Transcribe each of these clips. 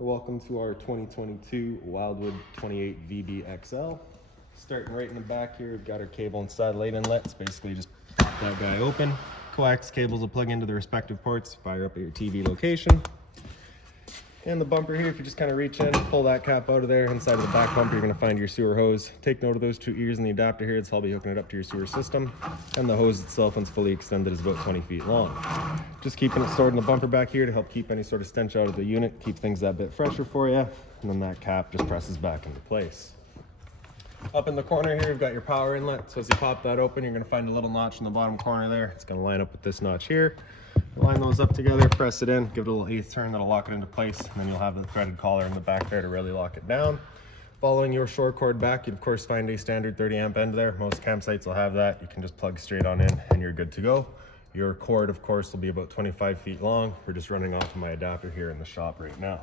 Welcome to our 2022 Wildwood 28 VBXL. Starting right in the back here, we've got our cable inside light inlet. It's basically just pop that guy open. Coax cables will plug into the respective ports, fire up at your TV location. And the bumper here, if you just kind of reach in, pull that cap out of there. Inside of the back bumper, you're going to find your sewer hose. Take note of those two ears in the adapter here. It's how I'll be hooking it up to your sewer system. And the hose itself, once fully extended, is about 20 feet long. Just keeping it stored in the bumper back here to help keep any sort of stench out of the unit, keep things that bit fresher for you. And then that cap just presses back into place. Up in the corner here, we've got your power inlet. So as you pop that open, you're going to find a little notch in the bottom corner there. It's going to line up with this notch here. Line those up together, press it in, give it a little eighth turn, that'll lock it into place, and then you'll have the threaded collar in the back there to really lock it down. Following your short cord back, you'd of course find a standard 30 amp end there. Most campsites will have that. You can just plug straight on in and you're good to go. Your cord, of course, will be about 25 feet long. We're just running off of my adapter here in the shop right now.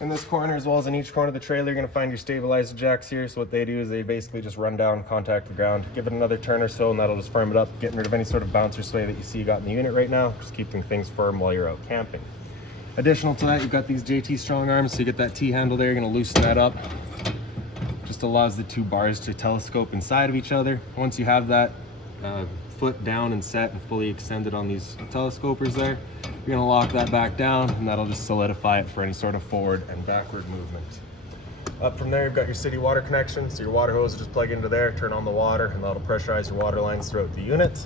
In this corner, as well as in each corner of the trailer, you're going to find your stabilizer jacks here. So what they do is they basically just run down, contact the ground, give it another turn or so, and that'll just firm it up, getting rid of any sort of bounce or sway that you see you got in the unit right now, just keeping things firm while you're out camping. Additional to that, you've got these JT strong arms, so you get that T-handle there, you're going to loosen that up. Just allows the two bars to telescope inside of each other. Once you have that foot down and set and fully extended on these telescopers there, you're going to lock that back down, and that'll just solidify it for any sort of forward and backward movement. Up from there, you've got your city water connection, so your water hose will just plug into there, turn on the water, and that'll pressurize your water lines throughout the unit.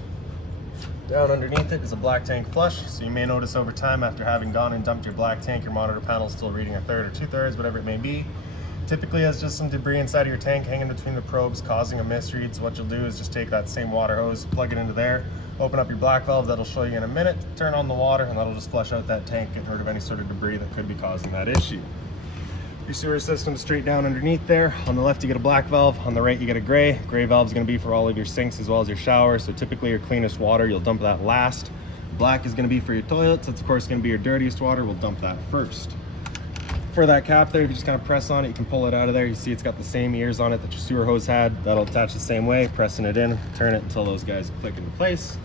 Down underneath it is a black tank flush, so you may notice over time after having gone and dumped your black tank, your monitor panel is still reading 1/3 or 2/3, whatever it may be. Typically has just some debris inside of your tank hanging between the probes causing a misread. So what you'll do is just take that same water hose, plug it into there, open up your black valve, that'll show you in a minute, turn on the water, and that'll just flush out that tank, getting rid of any sort of debris that could be causing that issue. Your sewer system is straight down underneath there. On the left you get a black valve, on the right you get a gray. Gray valve is going to be for all of your sinks as well as your showers. So typically your cleanest water, you'll dump that last. Black is going to be for your toilets. That's of course going to be your dirtiest water. We'll dump that first. For that cap there, if you just kind of press on it, you can pull it out of there. You see it's got the same ears on it that your sewer hose had. That'll attach the same way, pressing it in, turn it until those guys click into place.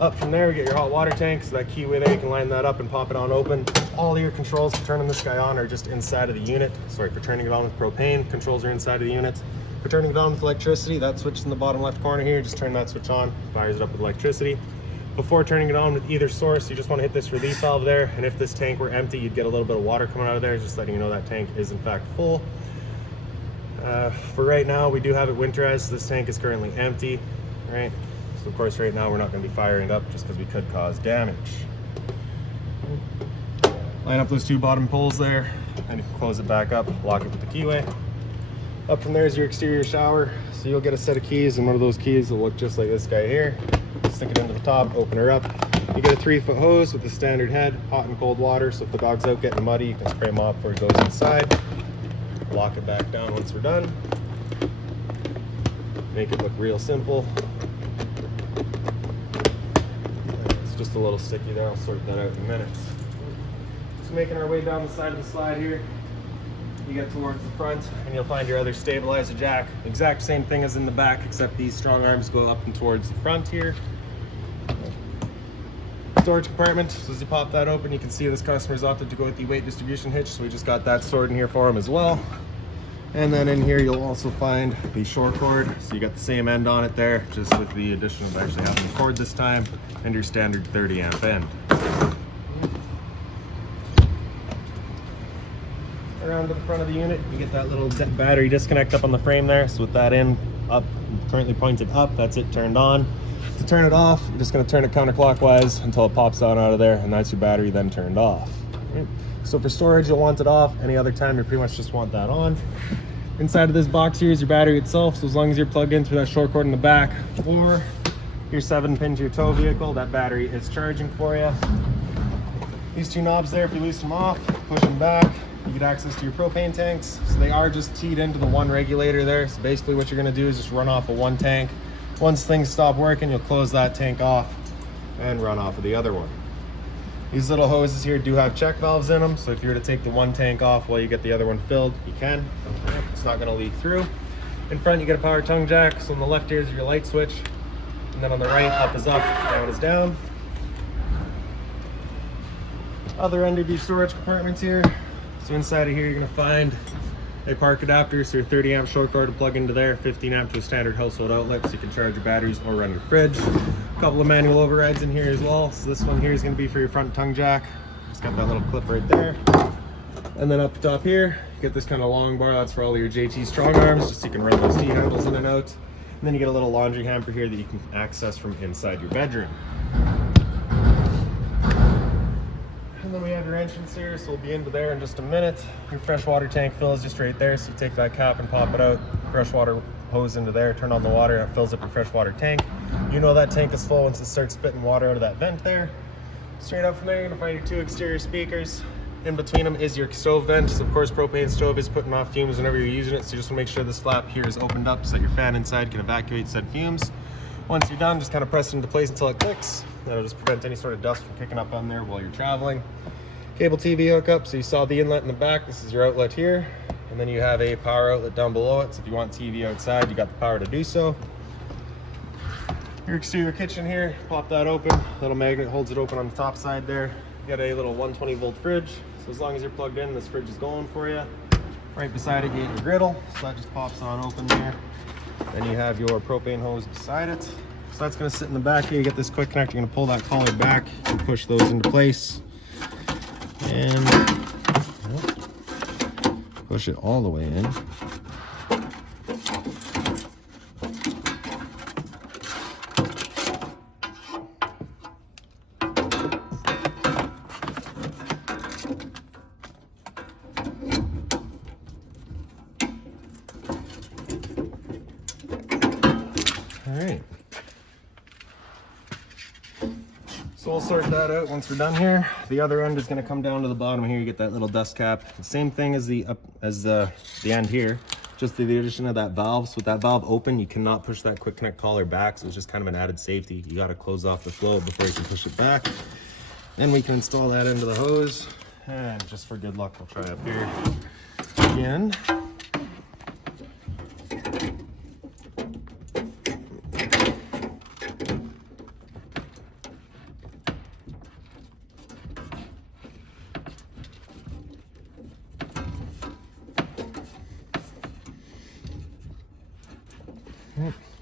Up from there, we get your hot water tank. So that keyway there, you can line that up and pop it on open. All of your controls for turning this guy on are just inside of the unit. Sorry, for turning it on with propane, controls are inside of the unit. For turning it on with electricity, that switch in the bottom left corner here, just turn that switch on, fires it up with electricity. Before turning it on with either source, you just want to hit this release valve there, and if this tank were empty, you'd get a little bit of water coming out of there, just letting you know that tank is in fact full. For right now, we do have it winterized, so this tank is currently empty, right? So of course right now we're not going to be firing it up just because we could cause damage. Line up those two bottom poles there, and you can close it back up, lock it with the keyway. Up from there is your exterior shower, so you'll get a set of keys, and one of those keys will look just like this guy here. Stick it into the top, open her up. You get a 3-foot hose with a standard head, hot and cold water, so if the dog's out getting muddy, you can spray him off before he goes inside. Lock it back down once we're done. Make it look real simple. It's just a little sticky there, I'll sort that out in a minute. Just making our way down the side of the slide here. You get towards the front and you'll find your other stabilizer jack. Exact same thing as in the back, except these strong arms go up and towards the front here. Storage compartment, so as you pop that open, you can see this customer's opted to go with the weight distribution hitch, so we just got that stored in here for him as well. And then in here you'll also find the short cord, so you got the same end on it there, just with the addition of actually having the cord this time, and your standard 30 amp end. Around to the front of the unit, you get that little battery disconnect up on the frame there. So with that in up, currently pointed up, that's it turned on. To turn it off, you're just going to turn it counterclockwise until it pops out of there, and that's your battery then turned off. Right. So for storage, you'll want it off. Any other time, you pretty much just want that on. Inside of this box here is your battery itself. So as long as you're plugged in through that short cord in the back or your 7-pin to your tow vehicle, that battery is charging for you. These two knobs there, if you loosen them off, push them back, you get access to your propane tanks. So they are just teed into the one regulator there. So basically what you're going to do is just run off of one tank. Once things stop working, you'll close that tank off and run off of the other one. These little hoses here do have check valves in them, so if you were to take the one tank off while you get the other one filled, you can. It's not going to leak through. In front you get a power tongue jack, so on the left here is your light switch, and then on the right, up is up, down is down. Other end of your storage compartments here. So inside of here, you're gonna find a park adapter, so your 30 amp short cord to plug into there, 15 amp to a standard household outlet, so you can charge your batteries or run your fridge. A couple of manual overrides in here as well. So this one here is gonna be for your front tongue jack. It's got that little clip right there. And then up top here, you get this kind of long bar. That's for all your JT strong arms, just so you can run those T-handles in and out. And then you get a little laundry hamper here that you can access from inside your bedroom. And then we have your entrance here, so we'll be into there in just a minute. Your freshwater tank fills just right there, so you take that cap and pop it out, freshwater hose into there, turn on the water, it fills up your freshwater tank. You know that tank is full once it starts spitting water out of that vent there. Straight up from there, you're gonna find your 2 exterior speakers. In between them is your stove vent. So of course, propane stove is putting off fumes whenever you're using it, so you just wanna make sure this flap here is opened up so that your fan inside can evacuate said fumes. Once you're done, just kind of press it into place until it clicks. That'll just prevent any sort of dust from kicking up on there while you're traveling. Cable TV hookup, so you saw the inlet in the back. This is your outlet here. And then you have a power outlet down below it. So if you want TV outside, you got the power to do so. Your exterior kitchen here, pop that open. Little magnet holds it open on the top side there. You got a little 120 volt fridge. So as long as you're plugged in, this fridge is going for you. Right beside it, you get your griddle. So that just pops on open there. Then you have your propane hose beside it. So that's gonna sit in the back here. You get this quick connect, you're gonna pull that collar back and push those into place. And push it all the way in. All right. So we'll sort that out once we're done here. The other end is going to come down to the bottom here. You get that little dust cap. The same thing as the end here, just the addition of that valve. So with that valve open, you cannot push that quick connect collar back. So it's just kind of an added safety. You got to close off the flow before you can push it back. Then we can install that into the hose. And just for good luck, we'll try up here again.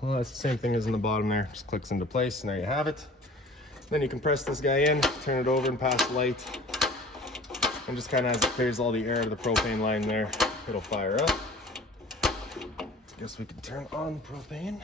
Well, that's the same thing as in the bottom there. Just clicks into place, and there you have it. Then you can press this guy in, turn it over and pass the light. And just kind of as it clears all the air of the propane line there, it'll fire up. Guess we can turn on propane.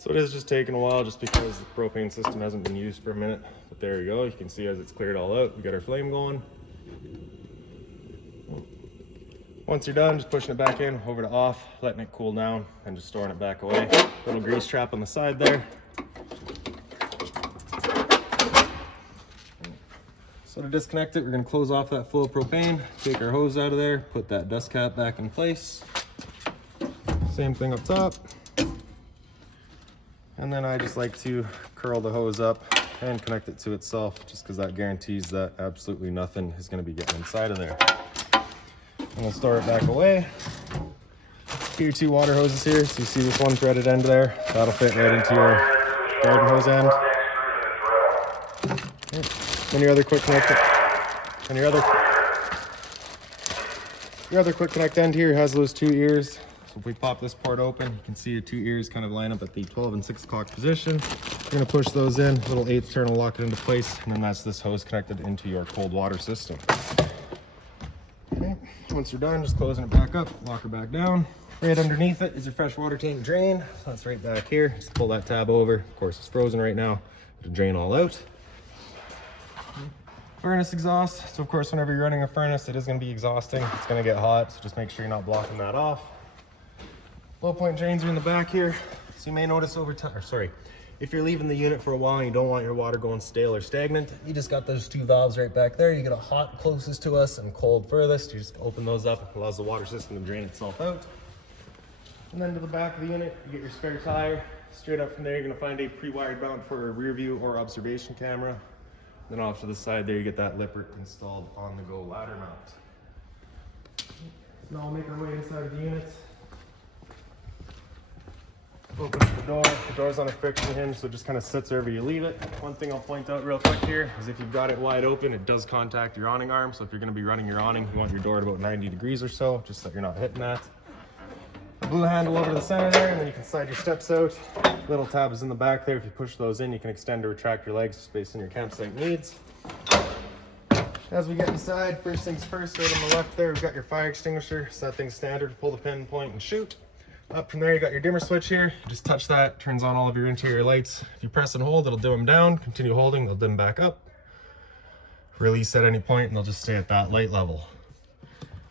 So it is just taking a while just because the propane system hasn't been used for a minute. But there you go, you can see as it's cleared all out, we got our flame going. Once you're done, just pushing it back in, over to off, letting it cool down, and just storing it back away. Little grease trap on the side there. So to disconnect it, we're gonna close off that flow of propane, take our hose out of there, put that dust cap back in place. Same thing up top. And then I just like to curl the hose up and connect it to itself, just because that guarantees that absolutely nothing is going to be getting inside of there. And we'll store it back away. Your 2 water hoses here, so you see this one threaded end there, that'll fit right into your garden hose end. Okay. Then your other quick connect, and your other quick connect end here has those 2 ears. So if we pop this port open, you can see your 2 ears kind of line up at the 12 and 6 o'clock position. You're going to push those in, little 1/8 turn will lock it into place, and then that's this hose connected into your cold water system. Okay. Once you're done, just closing it back up, lock her back down. Right underneath it is your fresh water tank drain. That's right back here. Just pull that tab over. Of course, it's frozen right now. It'll drain all out. Furnace exhaust. So of course, whenever you're running a furnace, it is going to be exhausting. It's going to get hot, so just make sure you're not blocking that off. Low point drains are in the back here. So you may notice over time, if you're leaving the unit for a while and you don't want your water going stale or stagnant, you just got those 2 valves right back there. You get a hot closest to us and cold furthest. You just open those up, it allows the water system to drain itself out. And then to the back of the unit, you get your spare tire. Straight up from there, you're gonna find a pre-wired mount for a rear view or observation camera. Then off to the side there, you get that Lippert installed on-the-go ladder mount. Now we'll make our way inside of the unit. Open up the door. The door's on a friction hinge, so it just kind of sits wherever you leave it. One thing I'll point out real quick here is if you've got it wide open, it does contact your awning arm. So if you're gonna be running your awning, you want your door at about 90 degrees or so, just so you're not hitting that. Blue handle over to the center there, and then you can slide your steps out. Little tab is in the back there. If you push those in, you can extend or retract your legs just based on your campsite needs. As we get inside, first things first, right on the left there, we've got your fire extinguisher. Set things standard, pull the pin, point, and shoot. Up from there, you got your dimmer switch here. Just touch that, turns on all of your interior lights. If you press and hold, it'll dim them down. Continue holding, they'll dim back up. Release at any point, and they'll just stay at that light level.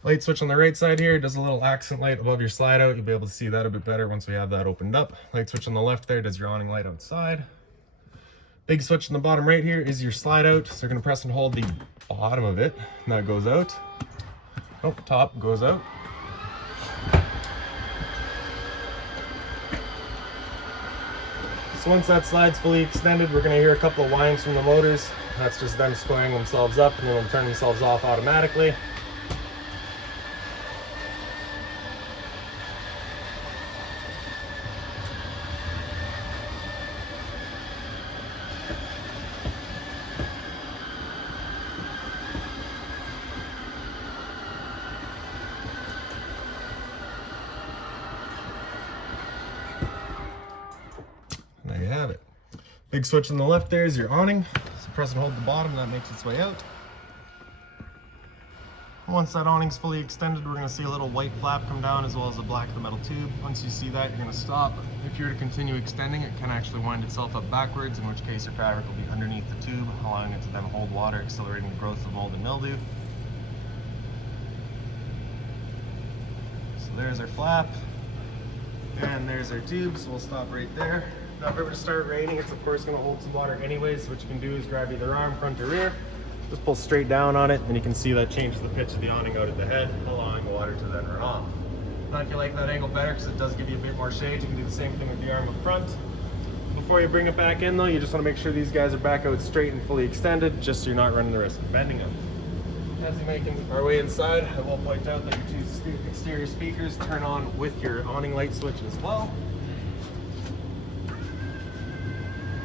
Light switch on the right side here does a little accent light above your slide out. You'll be able to see that a bit better once we have that opened up. Light switch on the left there does your awning light outside. Big switch on the bottom right here is your slide out. So you're gonna press and hold the bottom of it, and that goes out. Oh, top goes out. So once that slide's fully extended, we're gonna hear a couple of whines from the motors. That's just them squaring themselves up, and then they'll turn themselves off automatically. There you have it. Big switch on the left there is your awning. So press and hold the bottom, that makes its way out. Once that awning's fully extended, we're gonna see a little white flap come down as well as a black metal tube. Once you see that, you're gonna stop. If you were to continue extending, it can actually wind itself up backwards, in which case your fabric will be underneath the tube, allowing it to then hold water, accelerating the growth of mold and mildew. So there's our flap, and there's our tube, so we'll stop right there. Now if it were to start raining, it's of course going to hold some water anyways, so what you can do is grab either arm, front or rear, just pull straight down on it, and you can see that changes the pitch of the awning out at the head, allowing the water to then run off. Now if you like that angle better, because it does give you a bit more shade, you can do the same thing with the arm up front. Before you bring it back in though, you just want to make sure these guys are back out straight and fully extended, just so you're not running the risk of bending them. As we make our way inside, I will point out that your two exterior speakers turn on with your awning light switch as well.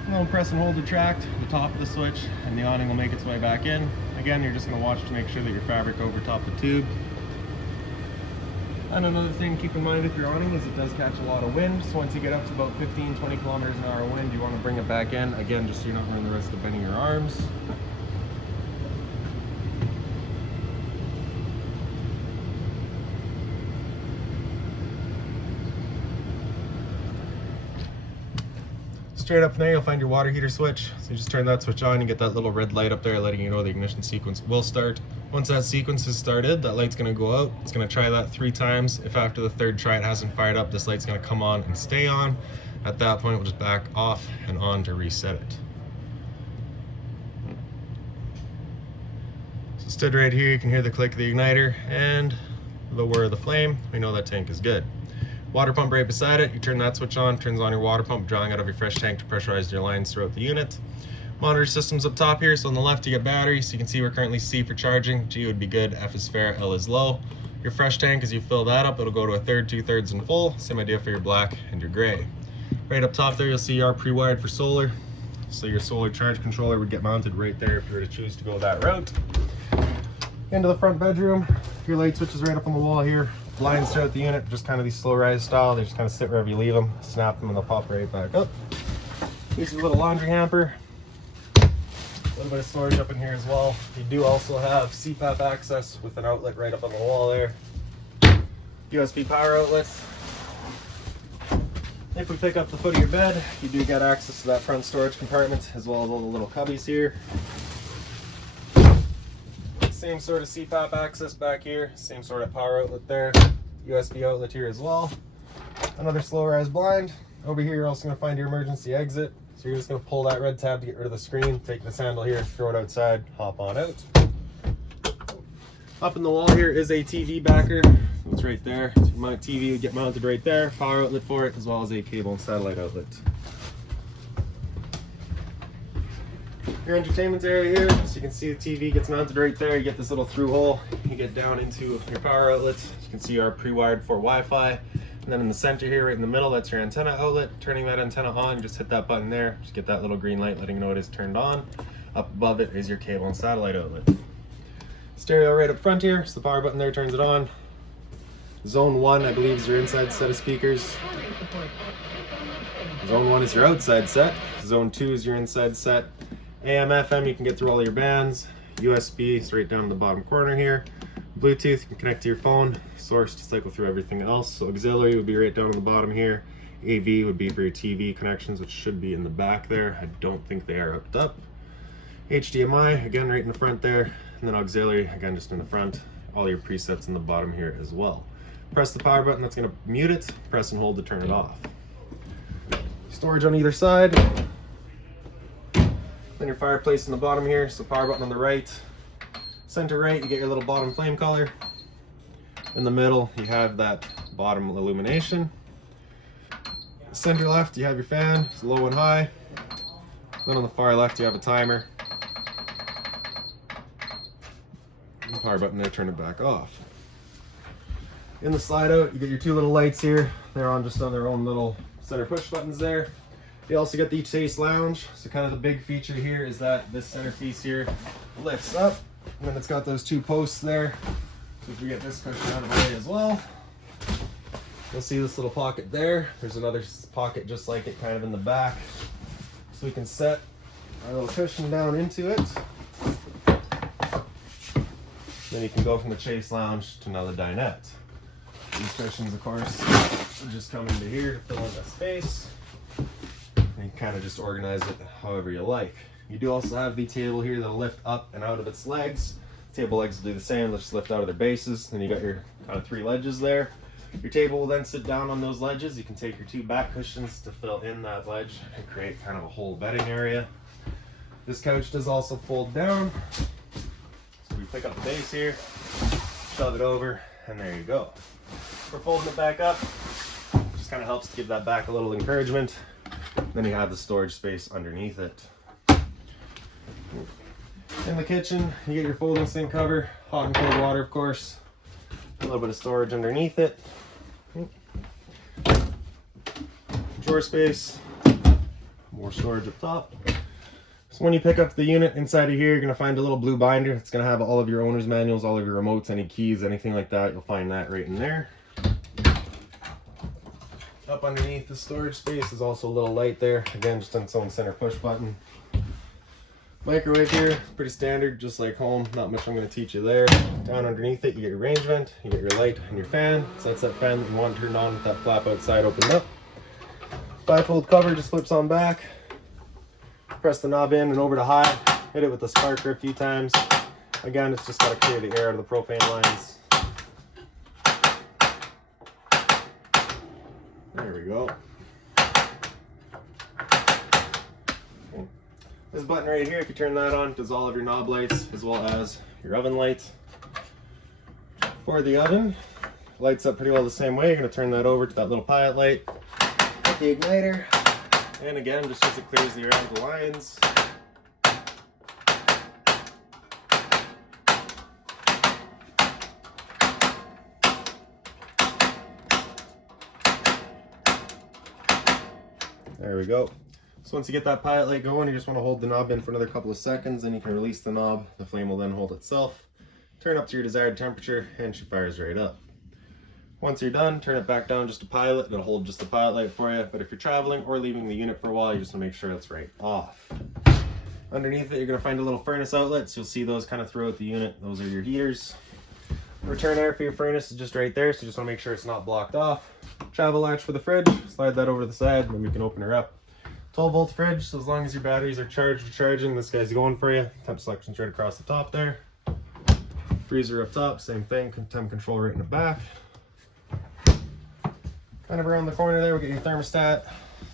And then press and hold retract the top of the switch, and the awning will make its way back in. Again, you're just going to watch to make sure that your fabric over top the tube. And another thing to keep in mind with your awning is it does catch a lot of wind. So once you get up to about 15-20 kilometers an hour wind, you want to bring it back in. Again, just so you're not running the risk of bending your arms. Straight up from there, you'll find your water heater switch. So you just turn that switch on, you get that little red light up there letting you know the ignition sequence will start. Once that sequence is started, that light's gonna go out. It's gonna try that 3 times. If after the 3rd try it hasn't fired up, this light's gonna come on and stay on. At that point, we'll just back off and on to reset it. So stood right here, you can hear the click of the igniter and the whir of the flame. We know that tank is good. Water pump right beside it, you turn that switch on, turns on your water pump, drawing out of your fresh tank to pressurize your lines throughout the unit. Monitor systems up top here, so on the left you get battery, so you can see we're currently C for charging, G would be good, F is fair, L is low. Your fresh tank, as you fill that up, it'll go to 1/3, 2/3 and full. Same idea for your black and your gray. Right up top there, you'll see you are pre-wired for solar. So your solar charge controller would get mounted right there if you were to choose to go that route. Into the front bedroom, your light switch is right up on the wall here. Blinds throughout the unit, just kind of these slow rise style. They just kind of sit wherever you leave them, snap them, and they'll pop right back up. This is a little laundry hamper. A little bit of storage up in here as well. You do also have CPAP access with an outlet right up on the wall there. USB power outlets. If we pick up the foot of your bed, you do get access to that front storage compartment as well as all the little cubbies here. Same sort of CPAP access back here, same sort of power outlet there, USB outlet here as well. Another slow rise blind. Over here you're also going to find your emergency exit. So you're just going to pull that red tab to get rid of the screen, take this handle here, throw it outside, hop on out. Up in the wall here is a TV backer. It's right there. So my TV would get mounted right there. Power outlet for it, as well as a cable and satellite outlet. Your entertainment area here, so you can see the TV gets mounted right there. You get this little through hole. You get down into your power outlets. You can see our pre-wired for Wi-Fi. And then in the center here, right in the middle, that's your antenna outlet. Turning that antenna on, just hit that button there. Just get that little green light letting you know it is turned on. Up above it is your cable and satellite outlet. Stereo right up front here, so the power button there turns it on. Zone 1, I believe, is your inside set of speakers. Zone 1 is your outside set. Zone 2 is your inside set. AM, FM, you can get through all your bands. USB is right down in the bottom corner here. Bluetooth, you can connect to your phone. Source to cycle through everything else. So auxiliary would be right down in the bottom here. AV would be for your TV connections, which should be in the back there. I don't think they are hooked up. HDMI, again, right in the front there. And then auxiliary, again, just in the front. All your presets in the bottom here as well. Press the power button, that's going to mute it. Press and hold to turn it off. Storage on either side. Then your fireplace in the bottom here, so power button on the right. Center right, you get your little bottom flame color. In the middle, you have that bottom illumination. Center left, you have your fan, it's low and high. Then on the far left, you have a timer. And the power button there, turn it back off. In the slide out, you get your two little lights here. They're on just on their own little center push buttons there. You also get the Chase Lounge. So kind of the big feature here is that this centerpiece here lifts up, and then it's got those two posts there. So if we get this cushion out of the way as well, you'll see this little pocket there. There's another pocket just like it kind of in the back. So we can set our little cushion down into it. Then you can go from the Chase Lounge to another dinette. These cushions, of course, will just come into here to fill in that space. And you kind of just organize it however you like. You do also have the table here that'll lift up and out of its legs. Table legs will do the same, they'll just lift out of their bases. Then you got your kind of three ledges there. Your table will then sit down on those ledges. You can take your two back cushions to fill in that ledge and create kind of a whole bedding area. This couch does also fold down. So we pick up the base here, shove it over, and there you go. For folding it back up, just kind of helps to give that back a little encouragement. Then you have the storage space underneath it. In the kitchen, you get your folding sink cover, hot and cold water, of course. A little bit of storage underneath it. Drawer space, more storage up top. So when you pick up the unit inside of here, you're going to find a little blue binder. It's going to have all of your owner's manuals, all of your remotes, any keys, anything like that. You'll find that right in there. Up underneath the storage space is also a little light there. Again, just on its own center push button. Microwave here, pretty standard, just like home. Not much I'm going to teach you there. Down underneath it, you get your range vent, you get your light and your fan. So that's that fan that you want turned on with that flap outside opened up. Bifold cover just flips on back. Press the knob in and over to high. Hit it with the sparker a few times. Again, it's just got to clear the air out of the propane lines. There we go. This button right here, if you turn that on, does all of your knob lights as well as your oven lights. For the oven, lights up pretty well the same way. You're going to turn that over to that little pilot light with the igniter. And again, just as it clears the air out of the lines. There we go. So once you get that pilot light going, you just want to hold the knob in for another couple of seconds, then you can release the knob. The flame will then hold itself. Turn up to your desired temperature, and she fires right up. Once you're done, turn it back down just a pilot. It'll hold just the pilot light for you. But if you're traveling or leaving the unit for a while, you just want to make sure it's right off. Underneath it, you're going to find a little furnace outlet. So you'll see those kind of throughout the unit. Those are your heaters. Return air for your furnace is just right there. So you just want to make sure it's not blocked off. Travel latch for the fridge. Slide that over to the side, and then we can open her up. 12-volt fridge, so as long as your batteries are charged or charging, this guy's going for you. Temp selection's right across the top there. Freezer up top, same thing. Temp control right in the back. Kind of around the corner there, we get your thermostat.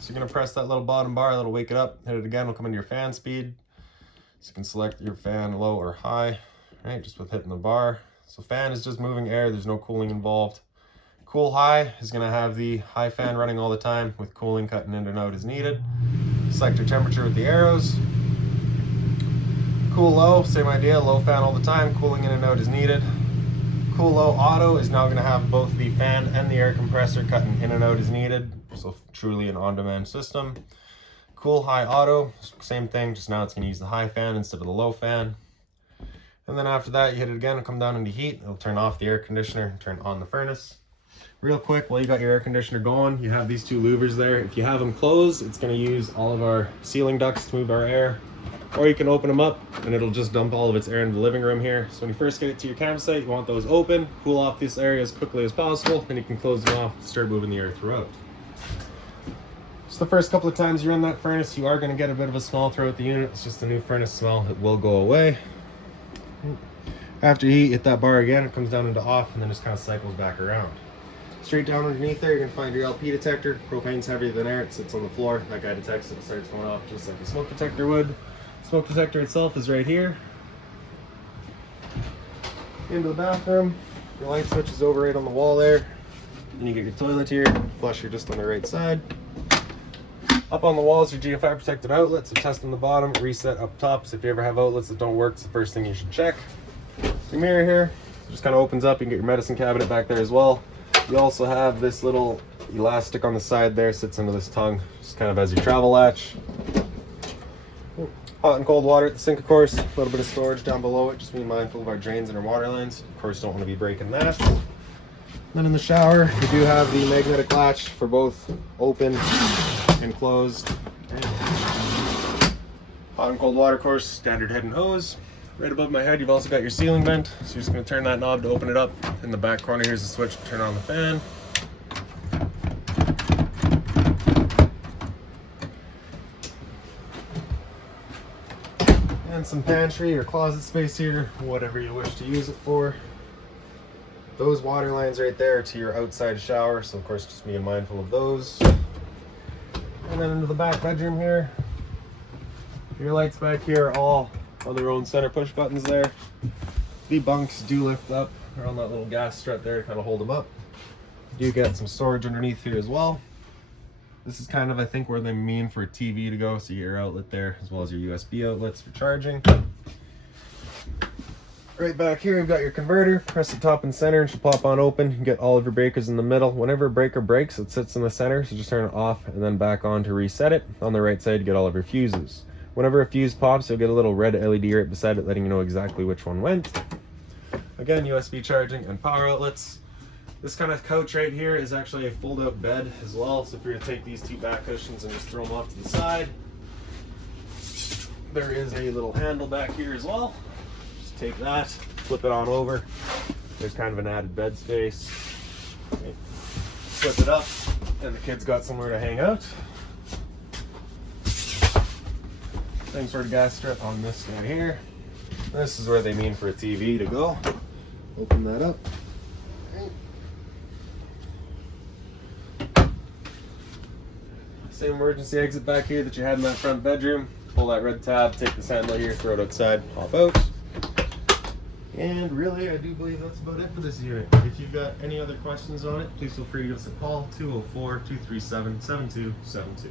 So you're going to press that little bottom bar, that'll wake it up. Hit it again, will come into your fan speed. So you can select your fan low or high, right, just with hitting the bar. So fan is just moving air, there's no cooling involved. Cool high is going to have the high fan running all the time with cooling cutting in and out as needed. Select your temperature with the arrows. Cool low, same idea, low fan all the time, cooling in and out as needed. Cool low auto is now going to have both the fan and the air compressor cutting in and out as needed, so truly an on-demand system. Cool high auto, same thing, just now it's going to use the high fan instead of the low fan. And then after that, you hit it again, it'll come down into heat, it'll turn off the air conditioner, turn on the furnace. Real quick, while you got your air conditioner going, you have these two louvers there. If you have them closed, it's going to use all of our ceiling ducts to move our air. Or you can open them up and it'll just dump all of its air into the living room here. So when you first get it to your campsite, you want those open, cool off this area as quickly as possible, then you can close them off, start moving the air throughout. So the first couple of times you run that furnace, you are going to get a bit of a smell throughout the unit. It's just a new furnace smell, it will go away. After you heat, hit that bar again, it comes down into off and then just kind of cycles back around. Straight down underneath there, you're going to find your LP detector. Propane's heavier than air, it sits on the floor. That guy detects it, it starts going off just like the smoke detector would. Smoke detector itself is right here. Into the bathroom, your light switch is over right on the wall there. Then you get your toilet here, flusher just on the right side. Up on the walls, your GFI protected outlets, so test on the bottom, reset up top. So if you ever have outlets that don't work, it's the first thing you should check. Your mirror here just kind of opens up, you can get your medicine cabinet back there as well. You also have this little elastic on the side there, sits into this tongue, just kind of as your travel latch. Hot and cold water at the sink, of course. A little bit of storage down below it. Just being mindful of our drains and our water lines. Of course, don't want to be breaking that. Then in the shower, we do have the magnetic latch for both open and closed. Hot and cold water, of course, standard head and hose. Right above my head, you've also got your ceiling vent. So you're just going to turn that knob to open it up. In the back corner, here's the switch to turn on the fan. And some pantry or closet space here, whatever you wish to use it for. Those water lines right there to your outside shower, so of course just being mindful of those. And then into the back bedroom here. Your lights back here are all on their own center push buttons there. The bunks do lift up. They're on that little gas strut there to kind of hold them up. You do get some storage underneath here as well. This is kind of, I think, where they mean for a TV to go, so your outlet there, as well as your USB outlets for charging. Right back here, you've got your converter. Press the top and center, and she'll pop on open. You can get all of your breakers in the middle. Whenever a breaker breaks, it sits in the center, so just turn it off and then back on to reset it. On the right side, you get all of your fuses. Whenever a fuse pops, you'll get a little red LED right beside it, letting you know exactly which one went. Again, USB charging and power outlets. This kind of couch right here is actually a fold-out bed as well. So if you're going to take these two back cushions and just throw them off to the side, there is a little handle back here as well. Just take that, flip it on over. There's kind of an added bed space. Okay. Flip it up, and the kids got somewhere to hang out. Same sort of gas strip on this guy here. This is where they mean for a TV to go. Open that up. Same emergency exit back here that you had in that front bedroom. Pull that red tab, take this handle here, throw it outside, hop out. And really, I do believe that's about it for this unit. If you've got any other questions on it, please feel free to give us a call, 204-237-7272.